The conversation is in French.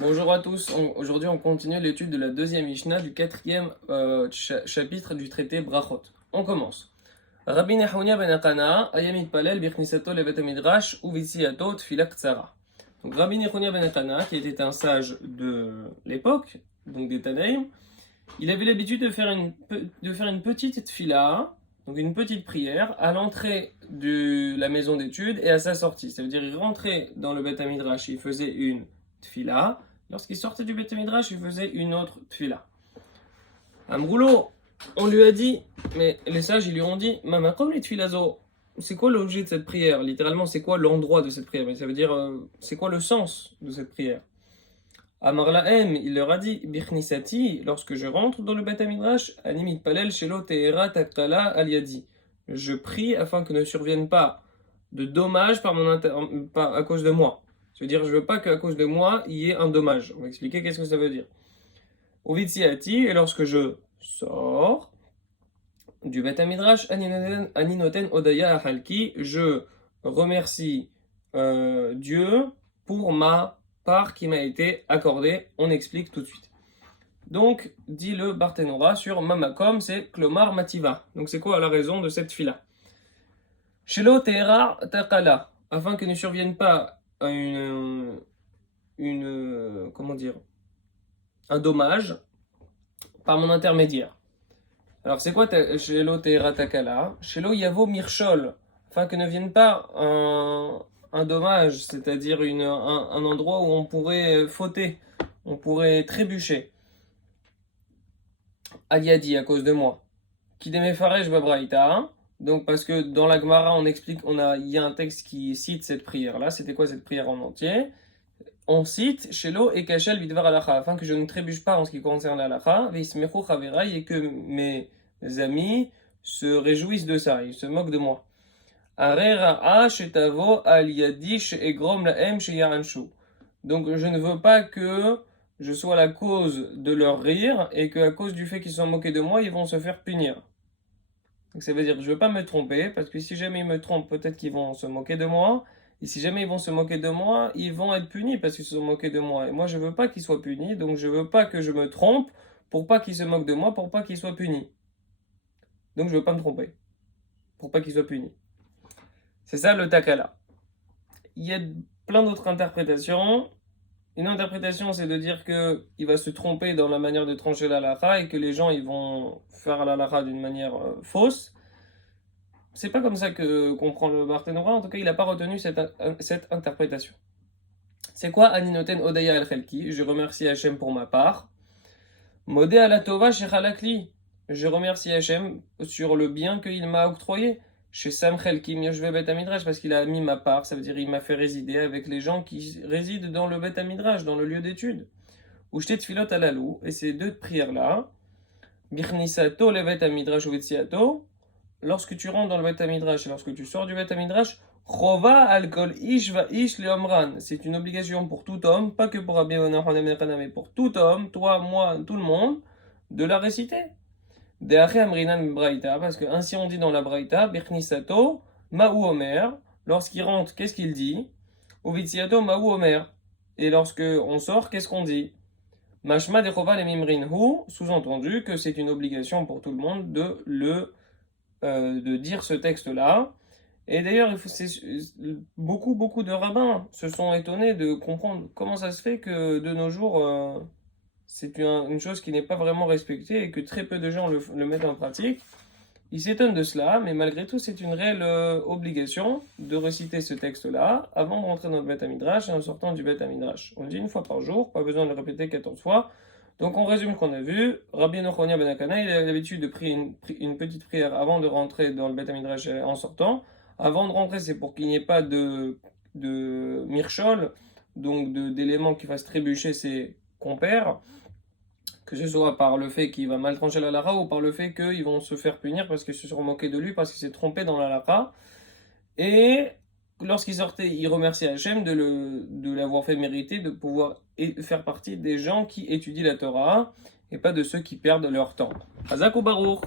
Bonjour à tous, aujourd'hui on continue l'étude de la deuxième Mishnah du quatrième chapitre du traité Brachot. On commence. Rabbi Nehounia ben Akana, ayamit palel birchnisato levet midrash uvitsiato tfila ktsara. Donc Rabbi Nehounia ben Akana, qui était un sage de l'époque, donc des Tanaïm, il avait l'habitude de faire une petite tfila, donc une petite prière, à l'entrée de la maison d'études et à sa sortie. Ça veut dire il rentrait dans le Beth Midrash, il faisait une tfila. Lorsqu'il sortait du Beth Midrash, il faisait une autre tfila. Amroulo, on lui a dit, mais les sages, ils lui ont dit, Mama, comme les tfilazo, c'est quoi l'objet de cette prière? Littéralement, c'est quoi l'endroit de cette prière? Mais ça veut dire, c'est quoi le sens de cette prière? Amar Lahem, il leur a dit, Birchnisati, lorsque je rentre dans le Beth Midrash, Animit Palel Shelo Teera Takala Aliadi. Je prie afin que ne survienne pas de dommages à cause de moi. Ça veut dire, je veux pas qu'à cause de moi, il y ait un dommage. On va expliquer qu'est-ce que ça veut dire. Ovitsiati, et lorsque je sors du Beth Midrash, Aninoten Odaya Ahalki, je remercie Dieu pour ma part qui m'a été accordée. On explique tout de suite. Donc, dit le Barthénora sur Mamakom, c'est Klomar Mativa. Donc, c'est quoi la raison de cette fila? Shelo Teera Takala, afin que ne survienne pas comment dire, un dommage par mon intermédiaire. Alors, c'est quoi Shelo Teera Takala? Shelo Yavo Mirchol, afin que ne vienne pas un dommage, c'est-à-dire un endroit où on pourrait fauter, on pourrait trébucher. Aliadi, à cause de moi. Kideme Faresh Babraïta. Donc, parce que dans la Gemara, on explique, il y a un texte qui cite cette prière-là. C'était quoi cette prière en entier? On cite Shelo et Kachel Bidvar Alacha, afin que je ne trébuche pas en ce qui concerne l'Alacha, Veismechu Chaverai, et que mes amis se réjouissent de ça, ils se moquent de moi. Arera Shetavo Al Yadish et Grom Laem Sheyaranshu. Donc, je ne veux pas que je sois la cause de leur rire et qu'à cause du fait qu'ils se sont moqués de moi, ils vont se faire punir. Donc ça veut dire que je ne veux pas me tromper, parce que si jamais ils me trompent, peut-être qu'ils vont se moquer de moi. Et si jamais ils vont se moquer de moi, ils vont être punis parce qu'ils se sont moqués de moi. Et moi, je ne veux pas qu'ils soient punis, donc je ne veux pas que je me trompe pour pas qu'ils se moquent de moi, pour pas qu'ils soient punis. Donc je ne veux pas me tromper, pour pas qu'ils soient punis. C'est ça le takala. Il y a plein d'autres interprétations. Une interprétation, c'est de dire qu'il va se tromper dans la manière de trancher la halakha et que les gens ils vont faire la halakha d'une manière fausse. C'est pas comme ça que comprend le Barthénora, en tout cas il n'a pas retenu cette interprétation. C'est quoi Aninoten Odaya El Chelki? Je remercie Hachem pour ma part. Modé ala Tova Shechalakli. Je remercie Hachem sur le bien qu'il m'a octroyé. Chez Sam Chelki Yoshve Bet Midrash, parce qu'il a mis ma part, ça veut dire il m'a fait résider avec les gens qui résident dans le Bet Midrash, dans le lieu d'étude. Ou Shtet Tfilot Alalou, et ces deux prières-là, Birchnisato le Bet Midrash ou Vetsiato, lorsque tu rentres dans le Bet Midrash et lorsque tu sors du Bet Midrash, Chova alkol ish va ish leomran. C'est une obligation pour tout homme, pas que pour Rabbi Yochanan, mais pour tout homme, toi, moi, tout le monde, de la réciter. Deache amrinan braïta, parce que ainsi on dit dans la braïta, birchnisato, ma'u omer, lorsqu'il rentre, qu'est-ce qu'il dit? Uvitsiato ma'u omer. Et lorsque on sort, qu'est-ce qu'on dit? Mashma de chova le mimrin hu, sous-entendu que c'est une obligation pour tout le monde de dire ce texte-là. Et d'ailleurs, beaucoup de rabbins se sont étonnés de comprendre comment ça se fait que de nos jours, c'est une chose qui n'est pas vraiment respectée et que très peu de gens le mettent en pratique. Ils s'étonnent de cela, mais malgré tout, c'est une réelle obligation de reciter ce texte-là avant de rentrer dans le Beth Midrash et en sortant du Beth Midrash. On le dit une fois par jour, pas besoin de le répéter 14 fois. Donc on résume ce qu'on a vu. Rabbi Nehounia ben Akana, il a l'habitude de prier une petite prière avant de rentrer dans le Beth Midrash en sortant. Avant de rentrer, c'est pour qu'il n'y ait pas de mirchol, donc d'éléments qui fassent trébucher ses compères, que ce soit par le fait qu'il va mal trancher la lara ou par le fait qu'ils vont se faire punir parce qu'ils se sont moqués de lui, parce qu'il s'est trompé dans la lara. Et lorsqu'il sortait, il remerciait Hachem de l'avoir fait mériter, de pouvoir faire partie des gens qui étudient la Torah et pas de ceux qui perdent leur temps. Hazak ou Baruch.